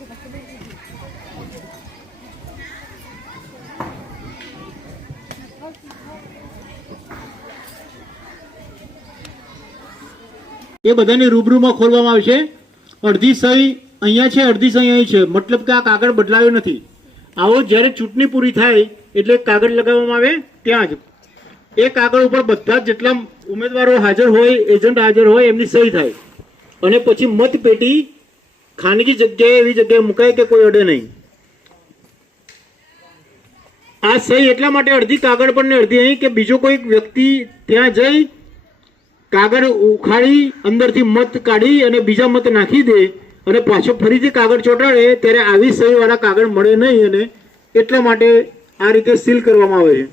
એ બધાને રૂબરૂમાં ખોલવામાં આવશે. અડધી સહી અહીંયા છે, અડધી સહી અહીં છે, મતલબ કે આ કાગળ બદલાયો નથી. આવો જ્યારે ચૂંટણી પૂરી થાય એટલે કાગળ લગાવવામાં આવે ત્યાં જ એ કાગળ ઉપર બધા જેટલા ઉમેદવારો હાજર હોય, એજન્ટ હાજર હોય, એમની સહી થાય અને પછી મતપેટી ખાનગી જગ્યાએ એવી જગ્યાએ મુકાય કે કોઈ અડે નહીં. આ સહી એટલા માટે અડધી કાગળ પર ને અડધી અહીં કે બીજો કોઈ વ્યક્તિ ત્યાં જઈ કાગળ ઉખાડી અંદરથી મત કાઢી અને બીજા મત નાખી દે અને પાછો ફરીથી કાગળ ચોંટાડે ત્યારે આવી સહી વાળા કાગળ મળે નહીં, અને એટલા માટે આ રીતે સીલ કરવામાં આવે છે.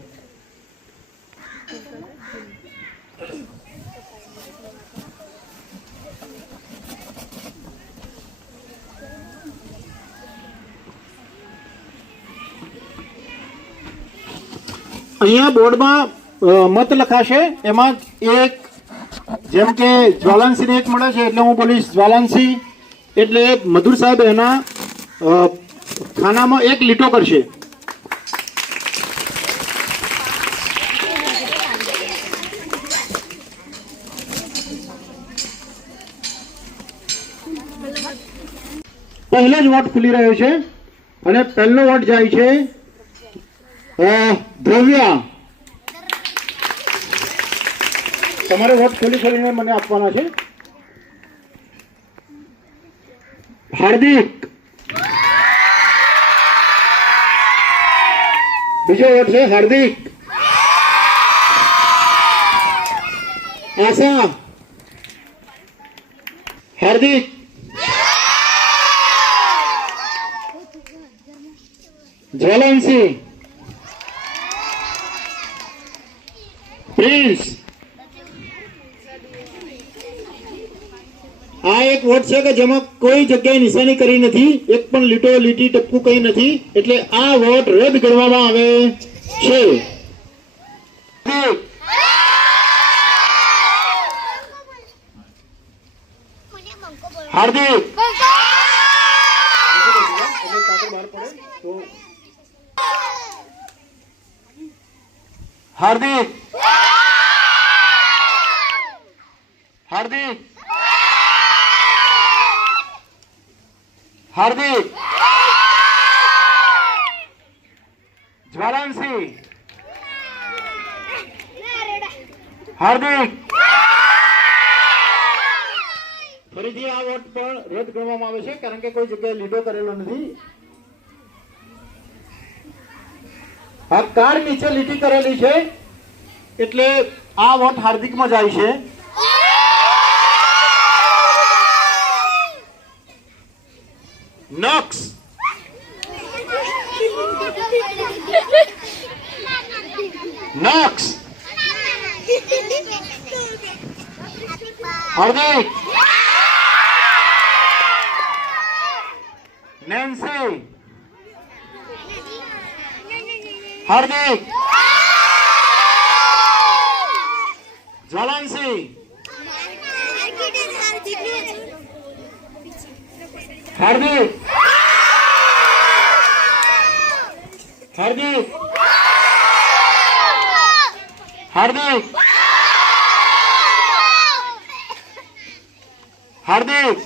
અહીંયા બોર્ડમાં મત લખાશે. એમાં એક જેમ કે જ્વાલાંશીને એક મળે છે એટલે હું બોલીશ જ્વાલાંશી, એટલે મધુર સાહેબ એના ખાનામાં એક લીટો કરશે. પહેલો જ વોટ ખુલી રહ્યો છે અને પહેલો વોટ જાય છે દ્રવ્યા. તમારે વોટ ખોલી ખોલીને મને આપવાના છે. હાર્દિક. બીજો વોટ છે હાર્દિક. આશા. હાર્દિક. જ્વાલાંશી. પ્રિન્સ. આ એક વોટ છે કે જેમાં કોઈ જગ્યાએ નિશાની કરી નથી, એક પણ લીટો લીટી ટપકું કઈ નથી, એટલે આ વોટ રદ ગણવામાં આવે છે. હાર્દિક. હાર્દિક. હાર્દિક. હાર્દિક. જ્વાલાંશી. હાર્દિક. ફરીથી આ વોટ પણ રદ કરવામાં આવે છે કારણ કે કોઈ જગ્યાએ લીટો કરેલો નથી. આ કાર્ડ નીચે લીટી કરેલી છે એટલે આ વોટ હાર્દિકમાં જાય છે. નક્ષ. નક્ષ. હાર્દિક. નેન્સી. હાર્દિક. જ્વાલાંશી. હાર્દિક. હાર્દિક. હાર્દિક. હાર્દિક.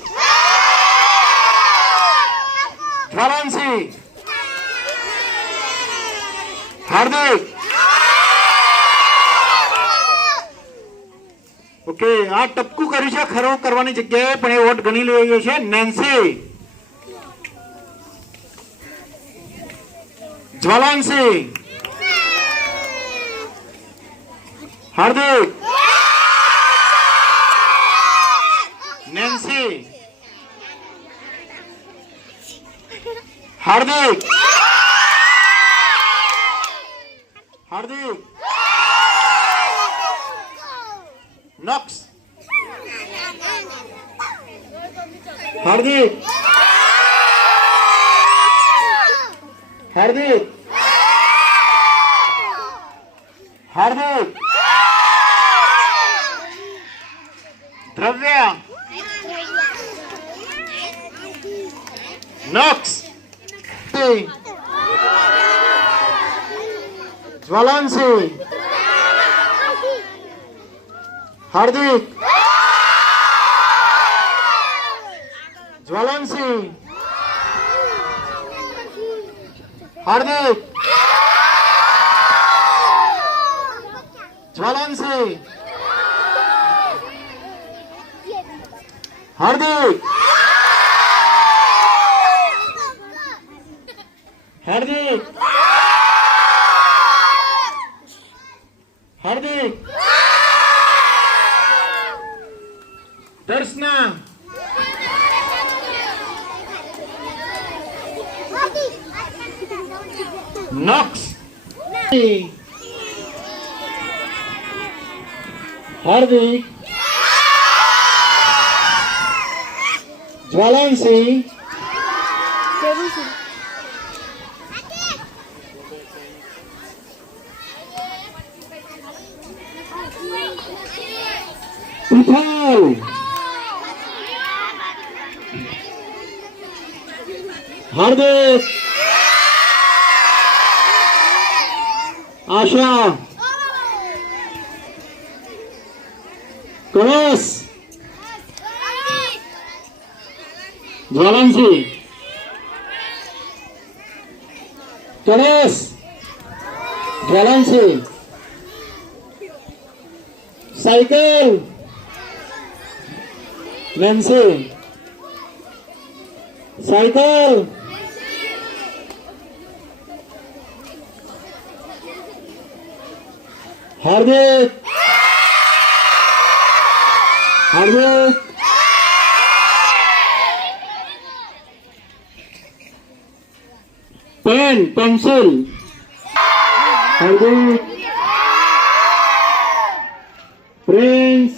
જ્વાલાંશી. હાર્દિક. ઓકે, આ ટપકું કર્યું છે ખરો કરવાની જગ્યાએ પણ એ વોટ ગણી લઈએ છે. નેન્સી. જ્વાલાંશી. હાર્દિક. નેન્સી. હાર્દિક. હાર્દિક. નક્ષ. હાર્દિક. હાર્દિક. હાર્દિક. દ્રવ્યા. નક્ષ, જ્વલનશી, હાર્દિક, જ્વલનશી, હાર્દિક, જ્વલનશી, હાર્દિક, હાર્દિક, હાર્દિક, દર્શના, નક્ષ, હાર્દિક, જ્વલનશી, ઉથલ, હાર્દિક, આશા, કળશ, જ્વલનશી, કળશ, જ્વલનશી, સાયકલ, નેન્સી, સાયકલ, હાર્દિક, હાર્દિક, પેન, પેન્સિલ, હાર્દિક, પ્રિન્સ,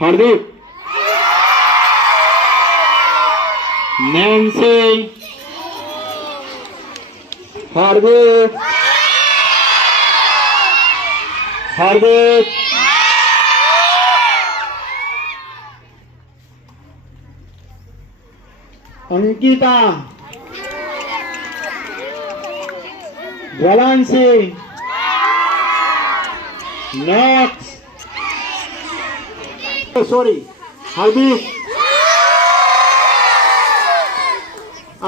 હાર્દિક, નેન્સી, હાર્દિક, હાર્દિક, અંકિતા, જ્વલનશી, નક્ષ, સોરી, હાર્દિક,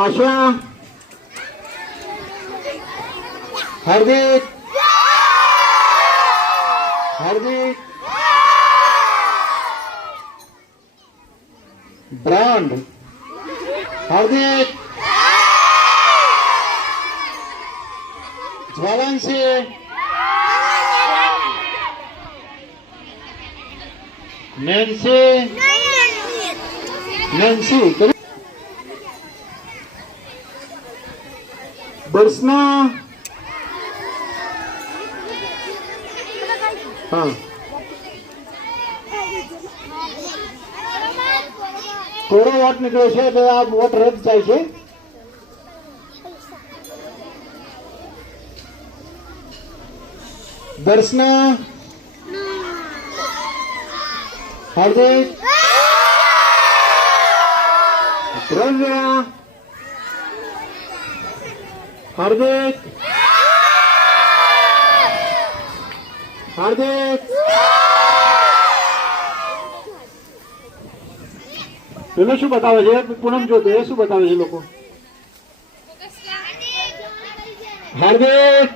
આશા, હાર્દિક, હાર્દિક, બ્રાન્ડ, હાર્દિક, જ્વલનશી, નેન્સી, નેન્સી, દર્શના, હા, થોડો વોટ નીકળ્યો છે એટલે આ વોટ રદ થાય છે. દર્શના, હાર્દિક, દ્રવ્યા, હાર્દિક, હાર્દિક, પેલો શું બતાવે છે? પૂનમ જોતો એ શું બતાવે છે લોકો? હાર્દિક,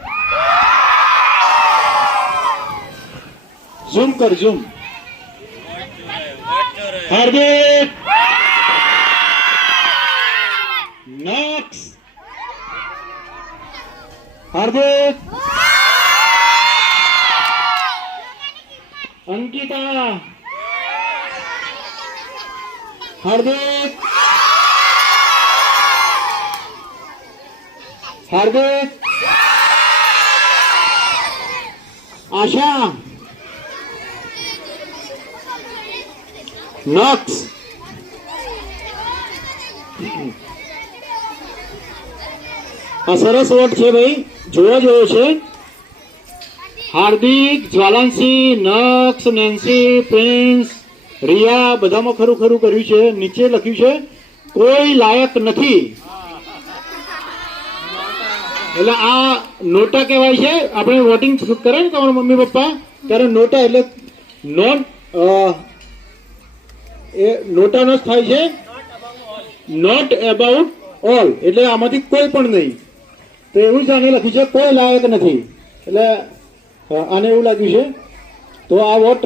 ઝૂમ કર, ઝૂમ. હાર્દિક, નક્ષ, હાર્દિક, અંકિતા, હાર્દિક, હાર્દિક, આશા, નક્ષ, આ સરસ વોટ છે ભાઈ, જોવા જેવો છે. હાર્દિક, જ્વાલાંશી, નક્ષ, નેન્સી, પ્રિન્સ, રિયા બધામાં ખરું ખરું કર્યું છે. નીચે લખ્યું છે કોઈ લાયક નથી. એટલે આ નોટા કહેવાય છે. આપણે વોટિંગ કરે ને તમારા મમ્મી પપ્પા ત્યારે નોટા એટલે નોટ એ નોટાનો જ થાય છે. નોટ અબાઉટ ઓલ એટલે આમાંથી કોઈ પણ નહીં. તો એવું જ આને લખ્યું છે કોઈ લાયક નથી. એટલે આને એવું લાગ્યું છે તો આ વોટ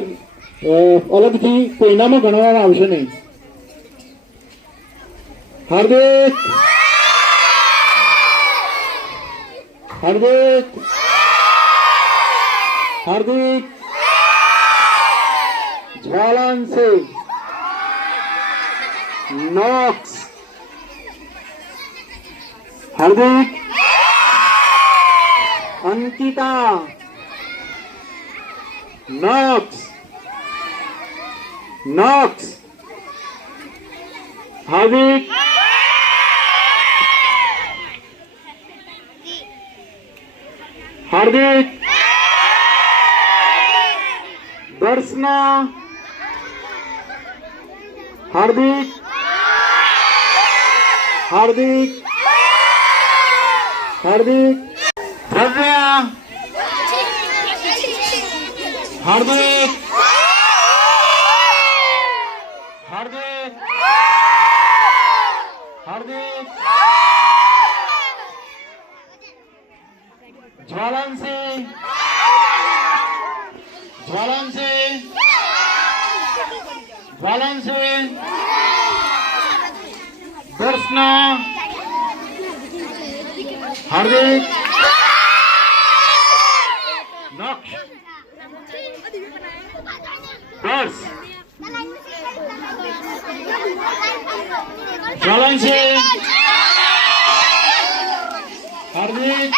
અલગથી કોઈનામાં ગણવામાં આવશે નહીં. હાર્દિક, હાર્દિક, હાર્દિક, જ્વાલાંશી, નોક્સ, હાર્દિક, અંકિતા, નોક્સ, નોક્સ, હાર્દિક, હાર્દિક, દર્શના, હાર્દિક, હાર્દિક, હાર્દિક, ધ્રવ્યા, હાર્દિક, હાર્દિક, હાર્દિક, જ્વાલાંશી, જ્વાલાંશી, જ્વાલાંશી, દર્શના, હાર્દિક, નક્ષ, દર્શ, જ્વાલાંશી, હાર્દિક,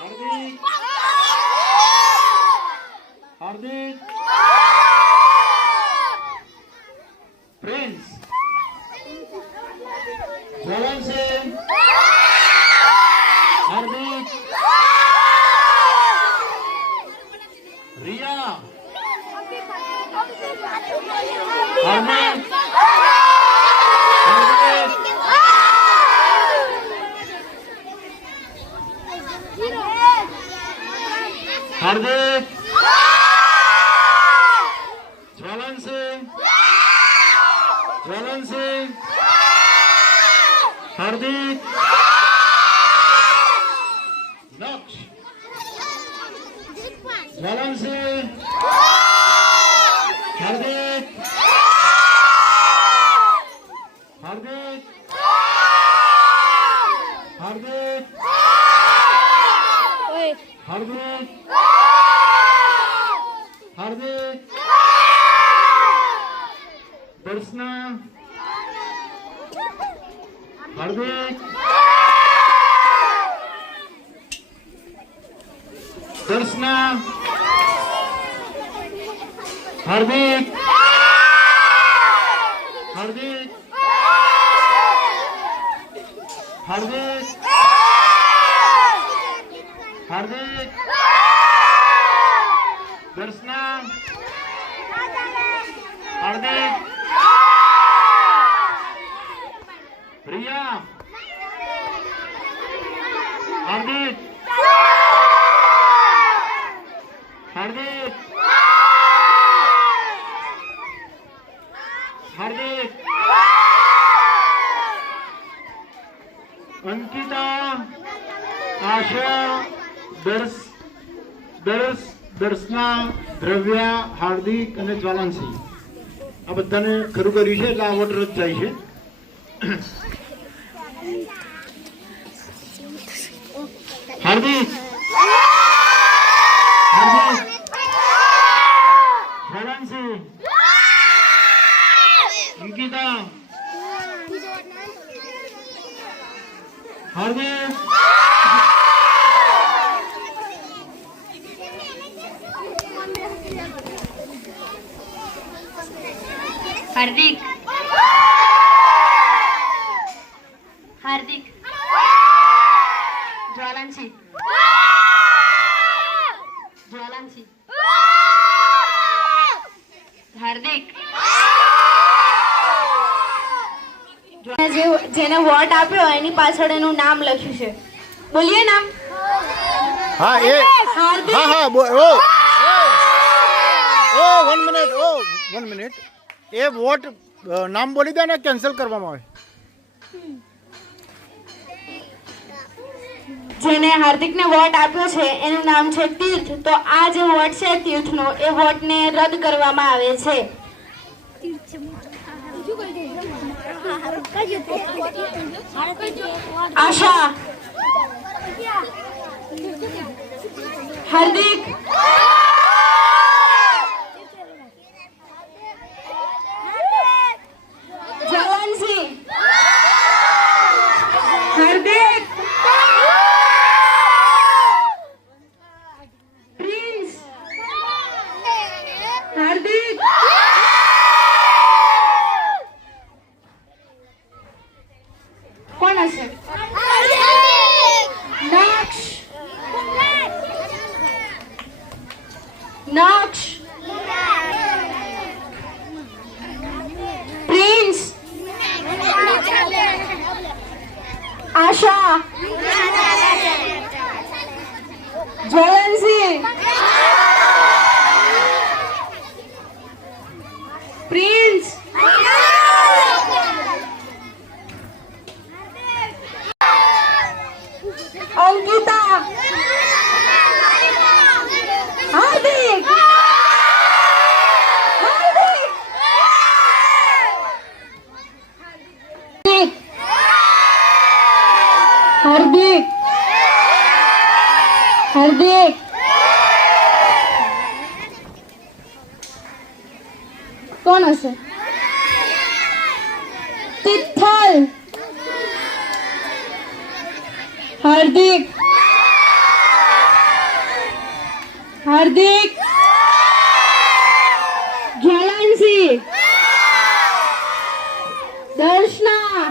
હાર્દિક, હાર્દિક, પ્રિન્સ, જ્વાલાંશી, હાર્દિક, રિયા, હાર્દિક, હાર્દિક, હાર્દિક, જ્વાલાંશી, જ્વાલાંશી, હાર્દિક, નક્ષ, જ્વાલાંશી, હાર્દિક, હાર્દિક, હાર્દિક, હાર્દિક, હાર્દિક, દર્શના, હાર્દિક, દર્શના, હાર્દિક, હાર્દિક, હાર્દિક, હાર્દિક, દર્શના, હાર્દિક, પ્રિયા, હાર્દિક, હાર્દિક, હાર્દિક, અંકિતા, આશા, દર્શના, દ્રવ્યા, હાર્દિક અને જ્વાલાંશી આ બધાને ખરું કર્યું છે એટલે આ વોટ રદ જાય છે. હાર્દિક, હાર્દિક, જ્વાલાંશી, અંકિતા, હાર્દિક, हार्दिक, हार्दिक, ज्वालांशी, જોલનસી હાર્દિક જેને વોટ આપ્યો એની પાછળ એનું નામ લખ્યું છે. બોલીએ નામ. હા એ હાર્દિક. હા હા વન મિનિટ એ વોટ નામ બોલી દે ને કેન્સલ કરવામાં આવે. જેને હાર્દિકને વોટ આપ્યો છે એનું નામ છે તીર્થ. તો આ જે વોટ છે તીર્થનો એ વોટને રદ કરવામાં આવે છે. આશા. હાર્દિક. જવાનસિંહ. હાર્દિક. પ્રિન્સ. હાર્દિક. કોણ હશે? નક્ષ. નક્ષ. પ્રિન્સ. આશા. જ્વલનસિંહ. પ્રિન્સ. અંકિતા. હાર્દિક. હાર્દિક. હાર્દિક. હાર્દિક. કોણ હશે? તિથલ. હાર્દિક. હાર્દિક. જ્વલનસિંહ. દર્શના.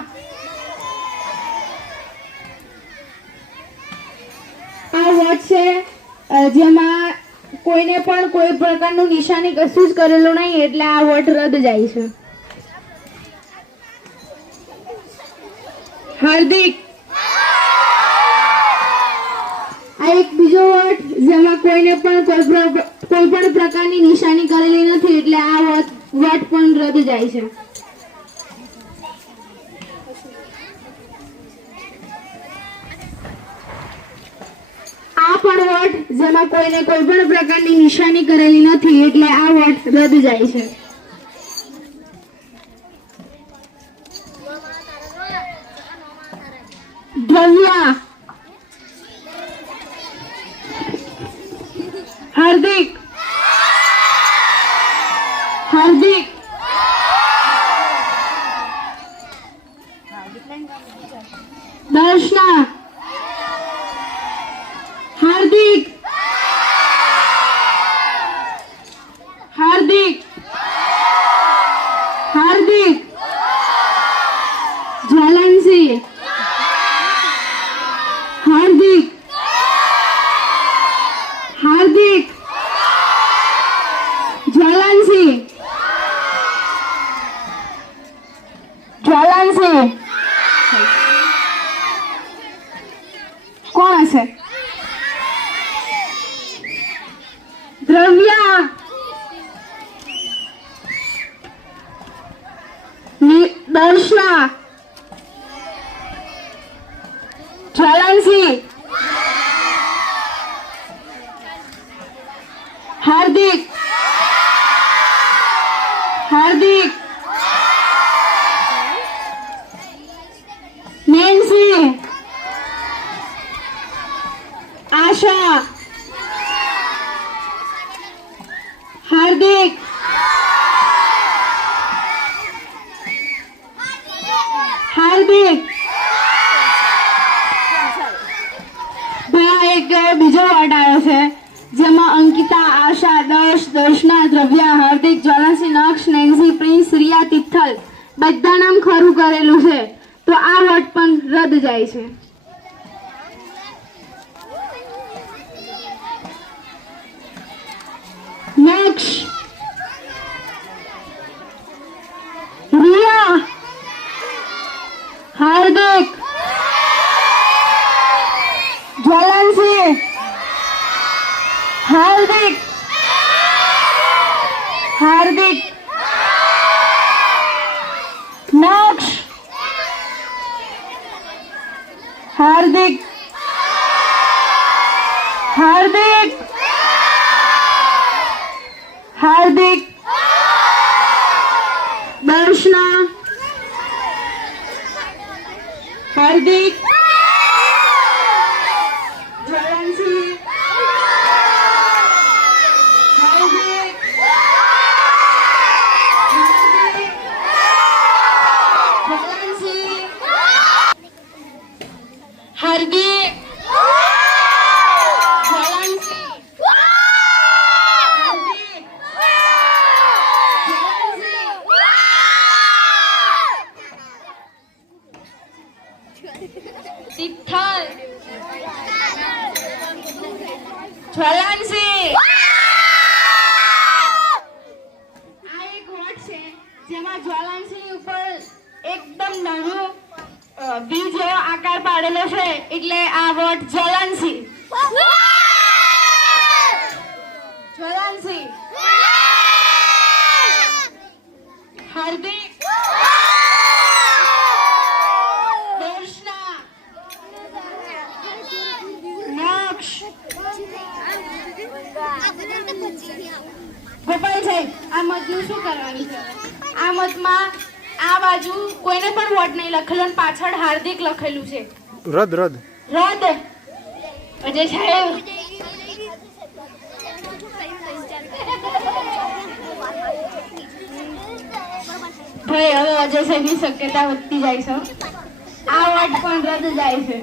આ વોટ છે જેમાં કોઈને પણ કોઈ પ્રકારનું નિશાની કશું જ કરેલું નહીં એટલે આ વોટ રદ જાય છે. હાર્દિક. આ એક બીજો વોટ જેમાં કોઈને પણ કોઈ પણ પ્રકારની નિશાની કરેલી નથી એટલે આ વોટ પણ રદ જાય છે. આ પણ વોટ જેમાં કોઈને કોઈ પણ પ્રકારની નિશાની કરેલી નથી એટલે આ વોટ રદ જાય છે. ધ્રવ્યા. હાર્દિક. હાર્દિક. દર્શના. હાર્દિક. હાર્દિક. હાર્દિક. જ્વલનસિંહ. હાર્દિક. હાર્દિક. જ્વલનસિંહ. જ્વલનસિંહ. કોણ હશે? દ્રવ્યા. દર્શના. જ્વલનસિંહ. હાર્દિક. હાર્દિક. નેન્સી. આશા. હાર્દિક. હાર્દિક. એક બીજો વોટ આવ્યો છે જેમાં અંકિતા, આશા, દર્શના, દ્રવ્યા, હાર્દિક, જ્વલનસિંહ, નક્ષ, નેન્સી, પ્રિન્સ, રિયા, તિથલ બધા નામ ખરું કરેલું છે તો આ વોટ પણ રદ જાય છે. નક્ષ, રિયા, હાર્દિક, જ્વલનસિંહ, હાર્દિક, હાર્દિક, નક્ષ, હાર્દિક, હાર્દિક, હાર્દિક, દર્શના, હાર્દિક, જ્વલનસિંહ, હાર્દિક, જ્વલનસિંહ, હાર્દિક, તિથલ, જ્વલનસિંહ. આ એક વોટ છે જેમાં જ્વલનસિંહ ઉપર એકદમ નાનો વી જેવો આકાર પાડેલો છે એટલે આ વોટ જ્વલનસિંહ. જ્વલનસિંહ, હાર્દિક, દર્શના, નક્ષ, ગોપાલભાઈ આ મતનું શું કરવાનું છે? આ મતમાં આ બાજુ કોઈને પણ વોટ નહીં લખેલો અને પાછળ હાર્દિક લખેલું છે. રદ રદ રદ. અજય સાહેબ ભાઈ હવે અજય સાહેબની શક્યતા વધતી જાય છે. આ વોટ પણ રદ જાય છે.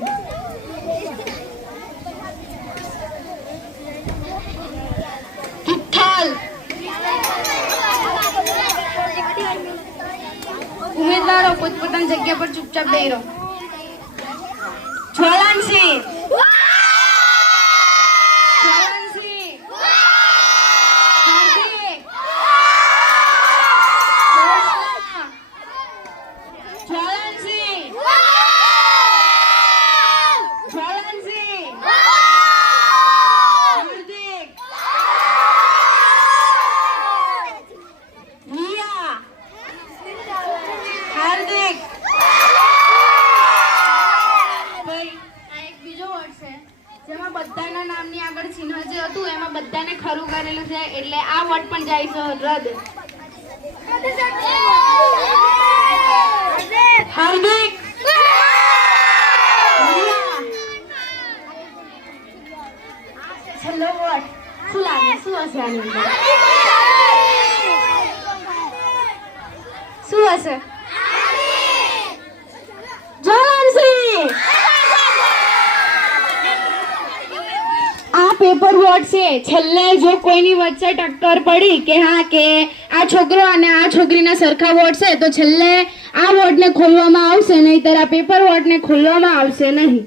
તિથલ, ઉમેદવારો પોતપોતાની જગ્યા પર ચૂપચાપ બેહી રહો. જ્વલનસિંહ, જ્વલનસિંહ, હાર્દિક, દર્શના, જ્વલનસિંહ, જ્વલનસિંહ, હાર્દિક, રિયા, હાર્દિક. ભાઈ આ એક બીજો વોટ છે જેમાં બધાના નામની આગળ ચિહ્ન જે હતું એમાં બધાને ખરું કરેલું છે એટલે આ વોટ પણ જાય છે રદ. હાર્દિક, રિયા. છેલ્લો વોટ શું લાગે શું હશે આની અંદર? શું હશે? જ્વલનસિંહ. આ પેપર વોટ છે. છેલ્લે જો કોઈની વચ્ચે ટક્કર પડી કે હા કે આ છોકરો અને આ છોકરીના સરખા વોટ છે તો છેલ્લે આ વોટને ખોલવામાં આવશે, નહીંતર આ પેપર વોટને ખોલવામાં આવશે નહીં.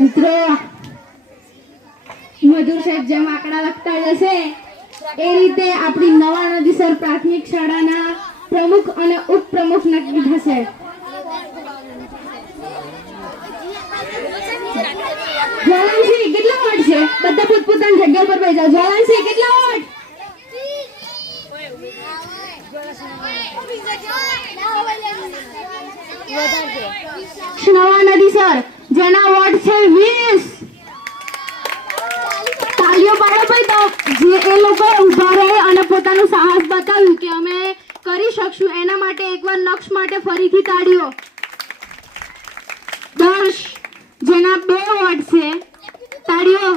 મિત્રો મધુર સાહેબ જેમ આંકડા લખતા જશે એ રીતે આપણી નવા નદીસર પ્રાથમિક શાળાના પ્રમુખ અને ઉપપ્રમુખ નક્કી થશે. જ્વલનસિંહ કેટલા વોટ છે? બધા પોતપોતાની જગ્યા પર બેસી જાઓ. જ્વલનસિંહ કેટલા વોટ? નવા નદીસર જેના વોટ છે 20. તાલીઓ પાડો ભાઈ. તો જે એ લોકો ઊભા રહે અને પોતાનું સાહસ બતાવ્યું કે અમે કરી શકશું એના માટે એકવાર નક્ષ માટે ફરીથી તાળીઓ. દર્શ જેના 2 વોટ છે તાળીઓ.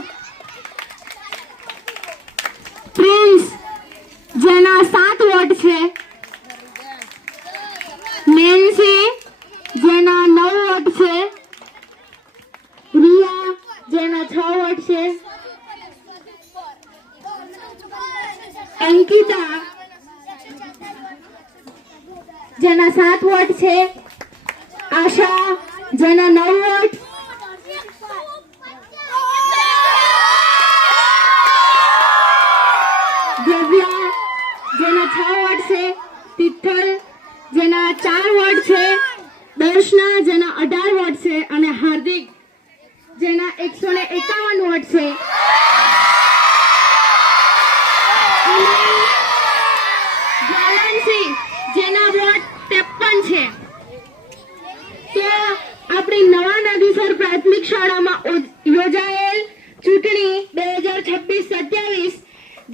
પ્રિન્સ જેના 7 વોટ છે. નેન્સી જેના 9 વોટ છે. રિયા જેના 6 વોટ છે. અંકિતા જેના 7 વોટ છે. આશા જેના 9 વોટ, દ્રવ્યા જેના 6 વોટ છે, તિથલ જેના 4 વોટ છે, દર્શના જેના 18 વોટ છે અને હાર્દિક જેના 151 વોટ છે. જ્વલનસિંહ જેના વોટ 53 છે. તો આપણી નવા નદીસર પ્રાથમિક શાળામાં યોજાયેલ ચૂંટણી 2026-27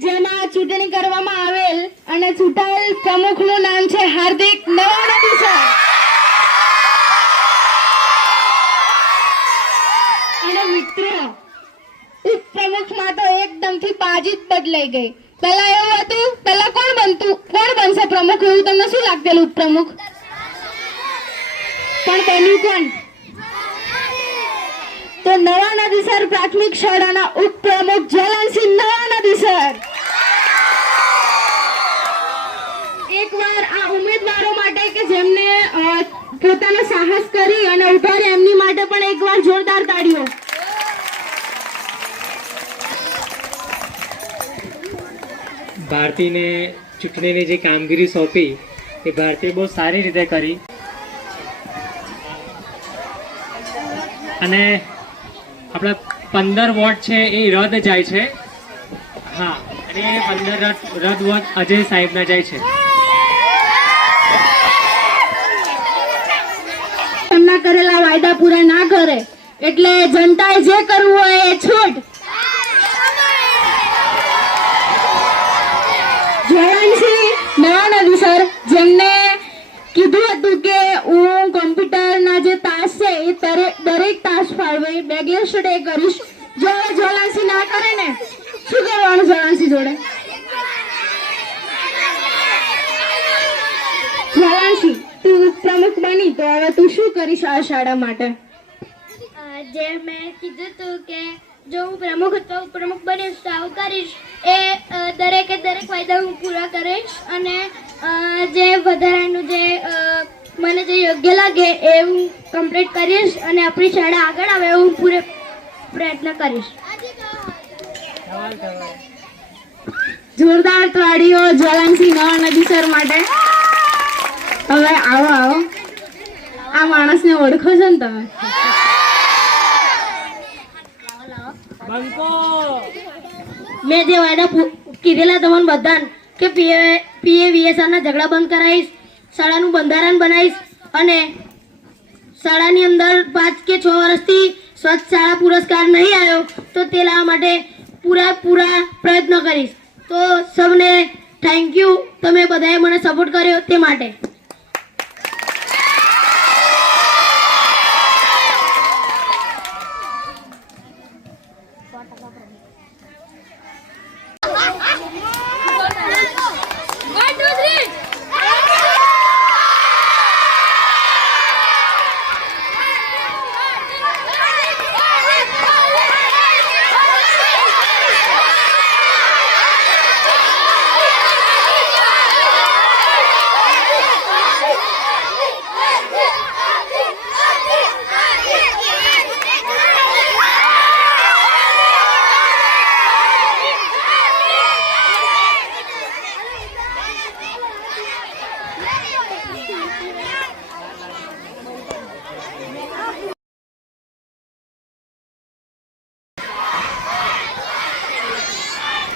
જેમાં ચૂંટણી કરવામાં આવેલ અને ચૂંટાયેલ પ્રમુખનું નામ છે હાર્દિક નવા નદીસર. અને મિત્રો ઉપપ્રમુખમાં તો એકદમથી બાજી જ બદલાઈ ગઈ. પહેલા એવું હતું, પહેલા કોણ બનશે પ્રમુખ, એવું તમને શું લાગતું ઉપપ્રમુખ? પણ બન્યું કોણ? તો નવા નદીસર પ્રાથમિક શાળાના ઉપપ્રમુખ જ્વલનસિંહ નવા નદીસર. એકવાર આ ઉમેદવારો માટે કે જેમને પોતાનો સાહસ કરી અને ઉભા રહે એમની માટે પણ એકવાર જોરદાર તાળીઓ. ભારતીને ચૂંટણીની જે કામગીરી સોંપી એ ભારતીએ બહુ સારી રીતે કરી અને આપણા 15 વોટ છે એ રદ જાય છે. હા, અને 15 રદ વોટ અજય સાહેબના જાય છે. એમના કરેલા વાયદા પૂરા ના કરે એટલે જનતાએ જે કરવું હોય એ છૂટ. જ્વલનસિંહ નવા નદીસર જેમને કીધું હતું કે હું કોમ્પ્યુટરના જે તાસ છે એ દરેક તાસ ફાળવે બેગલેસ ડે કરીશ. જો જ્વલનસિંહ ના કરે ને, શું કરવાનું જ્વલનસિંહ જોડે? જ્વલનસિંહ તું પ્રમુખ બની તો હવે તું શું કરીશ આ શાળા માટે? જે મેં કીધું હતું કે જો હું પ્રમુખ બનીશ તો આવું કરીશ, એ દરેક વાયદા હું પૂરા કરીશ અને જે વધારાનું જે મને જે યોગ્ય લાગે એ હું કમ્પ્લીટ કરીશ અને આપણી શાળા આગળ આવે એવું પૂરે પ્રયત્ન કરીશ. જોરદાર તાળીઓ જ્વલનસિંહ નવા નદીસર માટે. હવે આવો આ માણસને ઓળખો છો ને તમે? મેં જે વાયદા કીધેલા તમને બધાને કે PAVSRના ઝઘડા બંધ કરાવીશ, શાળાનું બંધારણ બનાવીશ અને શાળાની અંદર 5 કે 6 વર્ષથી સ્વચ્છ શાળા પુરસ્કાર નહીં આવ્યો તો તે લાવવા માટે પૂરા પ્રયત્ન કરીશ. તો સૌને થેન્ક યુ, તમે બધાએ મને સપોર્ટ કર્યો તે માટે.